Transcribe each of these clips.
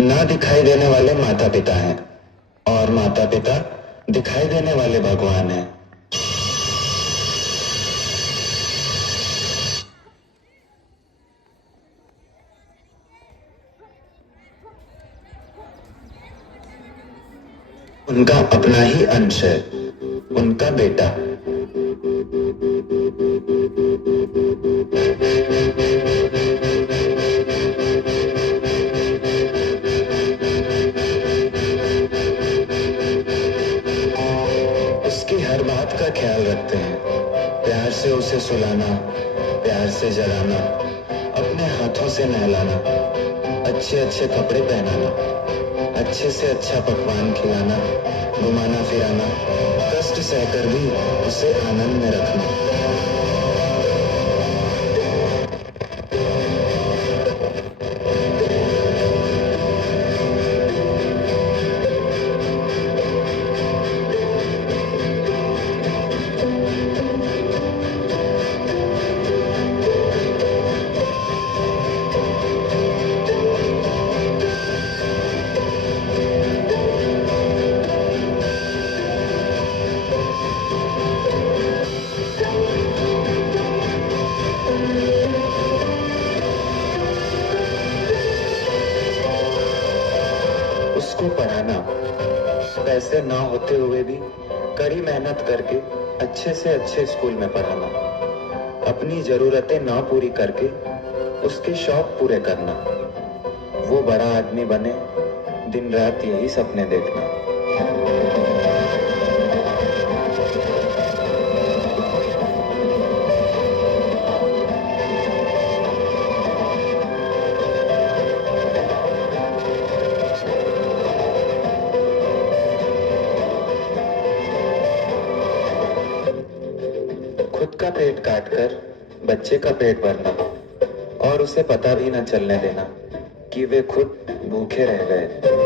ना दिखाई देने वाले माता पिता हैं और माता पिता दिखाई देने वाले भगवान हैं। उनका अपना ही अंश है, उनका बेटा। उसकी हर बात का ख्याल रखते हैं, प्यार से उसे सुलाना, प्यार से जगाना, अपने हाथों से नहलाना, अच्छे अच्छे कपड़े पहनाना, अच्छे से अच्छा पकवान खिलाना, घुमाना फिराना, कष्ट सहकर भी उसे आनंद में रखना। उसको पढ़ाना, पैसे ना होते हुए भी कड़ी मेहनत करके अच्छे से अच्छे स्कूल में पढ़ाना, अपनी जरूरतें ना पूरी करके उसके शौक पूरे करना, वो बड़ा आदमी बने, दिन रात यही सपने देखना। खुद का पेट काटकर बच्चे का पेट भरना और उसे पता भी न चलने देना कि वे खुद भूखे रह गए।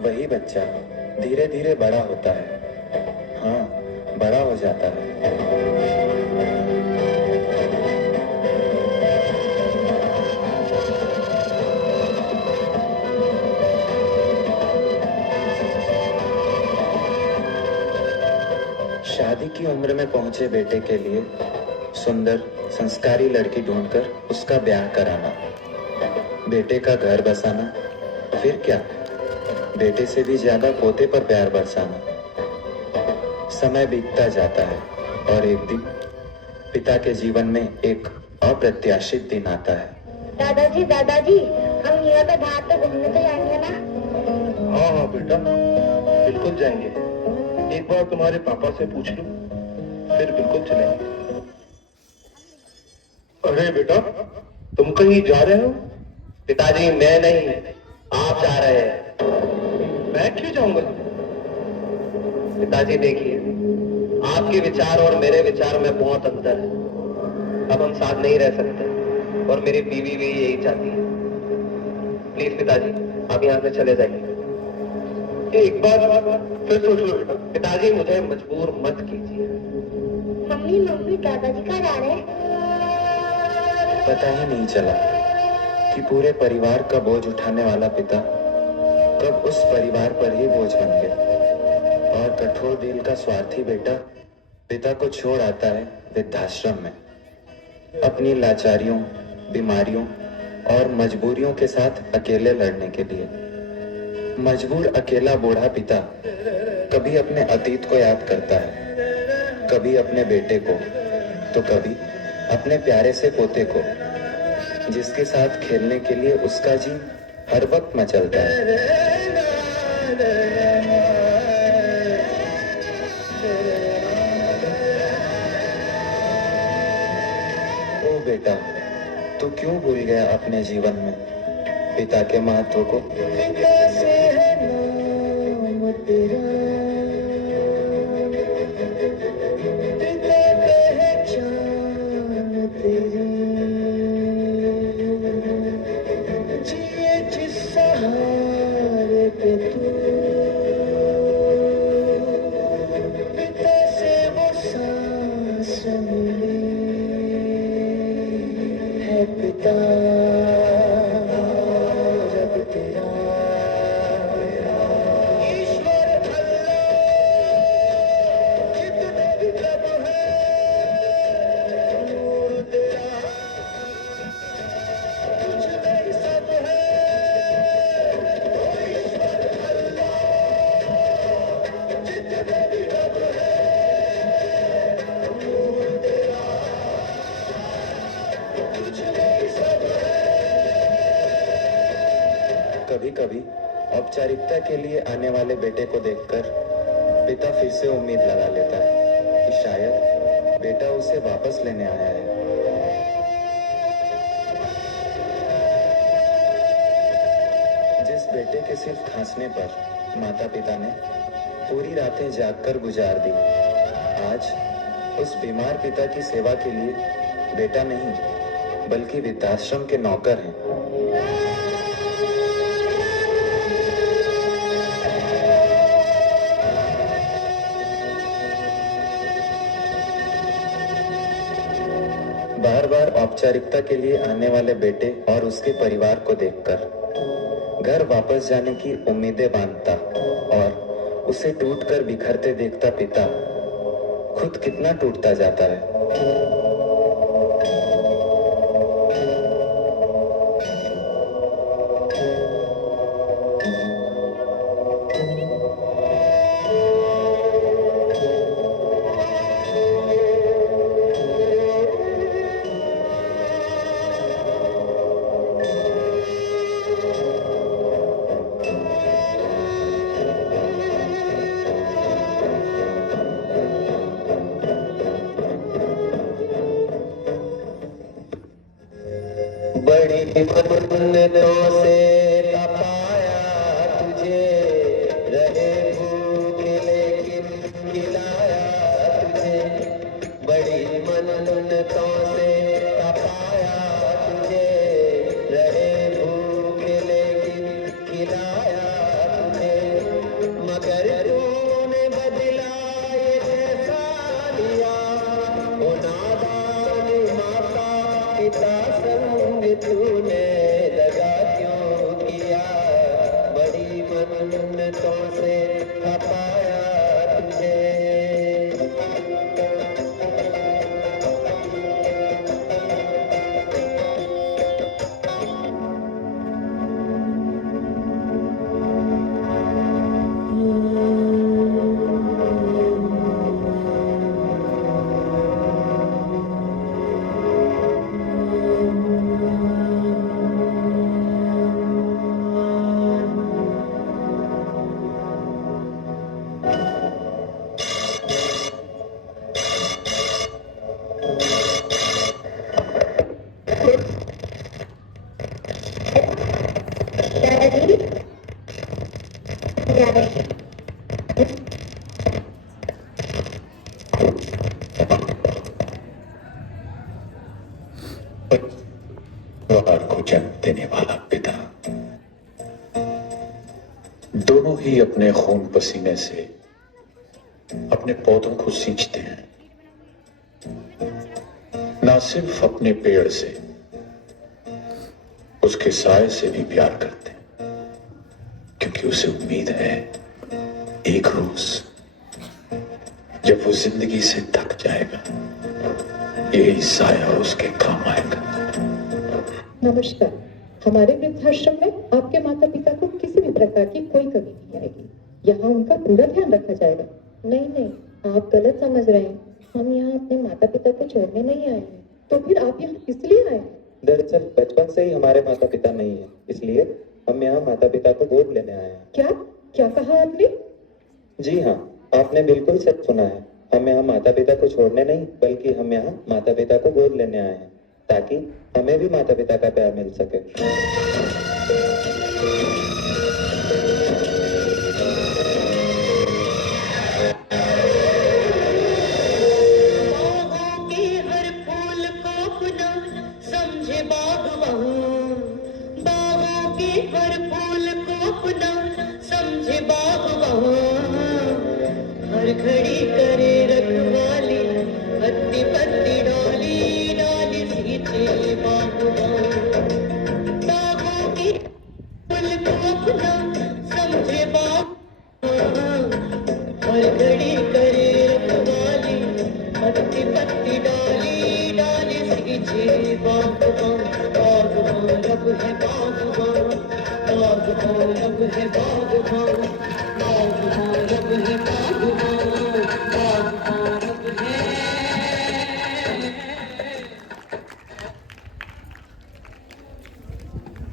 वही बच्चा धीरे धीरे बड़ा होता है, हाँ, बड़ा हो जाता है। शादी की उम्र में पहुंचे बेटे के लिए सुंदर संस्कारी लड़की ढूंढकर उसका ब्याह कराना, बेटे का घर बसाना, फिर क्या, बेटे से भी ज्यादा पोते पर प्यार बरसाना। समय बीतता जाता है और एक दिन पिता के जीवन में एक अप्रत्याशित दिन आता है। दादाजी दादाजी, हम यहाँ पे बाहर पे घूमने तो जाएंगे ना? हाँ हाँ बेटा, बिल्कुल जाएंगे। एक बार तुम्हारे पापा से पूछ लूं, फिर बिल्कुल चलेंगे। अरे बेटा, तुम कहीं जा रहे हो? पिताजी मैं नहीं, आप जा रहे हैं। मैं क्यों जाऊंगा? पिताजी देखिए, आपके विचार और मेरे विचार में बहुत अंतर है। अब हम साथ नहीं रह सकते और मेरी बीवी भी यही चाहती है। प्लीज पिताजी, आप यहाँ से चले जाइए। एक बार फिर सोच लो बेटा। पिताजी मुझे मजबूर मत कीजिए। मम्मी मम्मी दादाजी कहाँ जा रहे हैं? पता ही नहीं चला कि पूरे परिवार का बोझ उठाने वाला पिता कब उस परिवार पर ही बोझ बन गया और कठोर दिल का स्वार्थी बेटा पिता को छोड़ आता है वृद्धाश्रम में, अपनी लाचारियों, बीमारियों और मजबूरियों के साथ अकेले लड़ने के लिए। मजबूर अकेला बूढ़ा पिता कभी अपने अतीत को याद करता है, कभी अपने बेटे को, तो कभी अपने प्यारे से पोते को, जिसके साथ खेलने के लिए उसका जी हर वक्त मचलता है। ओ बेटा, तू क्यों भूल गया अपने जीवन में पिता के महत्व को? पिता जब तेरा ईश्वर अल्लाह जितने भी रब है नूर तेरा तुझ में ही सब है ओ ईश्वर अल्लाह जितने भी रब है नूर तेरा तुझ में ही सब है। कभी कभी औपचारिकता के लिए आने वाले बेटे को देखकर पिता फिर से उम्मीद लगा लेता है कि शायद बेटा उसे वापस लेने आया है। जिस बेटे के सिर्फ खांसने पर माता पिता ने पूरी रातें जागकर गुजार दी, आज उस बीमार पिता की सेवा के लिए बेटा नहीं बल्कि वृद्धाश्रम के नौकर हैं। बार बार औपचारिकता के लिए आने वाले बेटे और उसके परिवार को देखकर घर वापस जाने की उम्मीदें बांधता और उसे टूटकर बिखरते देखता पिता खुद कितना टूटता जाता है। बड़ी मन्नतों से तपाया तुझे, रहे भूखे लेकिन खिलाया तुझे। बड़ी मन्नतों से तपाया तुझे, रहे भूखे लेकिन खिलाया तुझे। मगर तूने बदला ये कैसा लिया, ओ नादान माता पिता संग तूने लगा क्यों किया। बड़ी मन्नतों से तपाया तुझे। दादाजी दादाजी परिवार को जन्म देने वाला पिता दोनों ही अपने खून पसीने से अपने पौधों को सींचते हैं, ना सिर्फ अपने पेड़ से उसके साय से भी प्यार करते हैं, क्योंकि उसे उम्मीद है एक रोज जब वो जिंदगी से थक जाएगा यही साया उसके काम आएगा। नमस्कार। हमारे वृद्धाश्रम में आपके माता पिता को किसी भी प्रकार की कोई कमी नहीं आएगी। यहाँ उनका पूरा ध्यान रखा जाएगा। नहीं नहीं, आप गलत समझ रहे हैं। हम यहाँ अपने माता पिता को छोड़ने नहीं आए हैं। तो फिर आप यहाँ किस लिए आए? दरअसल बचपन से ही हमारे माता पिता नहीं है, इसलिए हम यहाँ माता पिता को गोद लेने आए हैं। क्या क्या कहा आपने? जी हाँ, आपने बिल्कुल सच सुना है। हम यहाँ माता पिता को छोड़ने नहीं बल्कि हम यहाँ माता पिता को गोद लेने आए हैं, ताकि हमें भी माता पिता का प्यार मिल सके। हर घड़ी करे रखवाली, पत्ती पत्ती डाली डाली सींचे बागवान। हर घड़ी करे रखवाली पत्ती पत्ती डाली डाली सींचे बागबान बागबान रब है बागबान बागबान रब है बागबान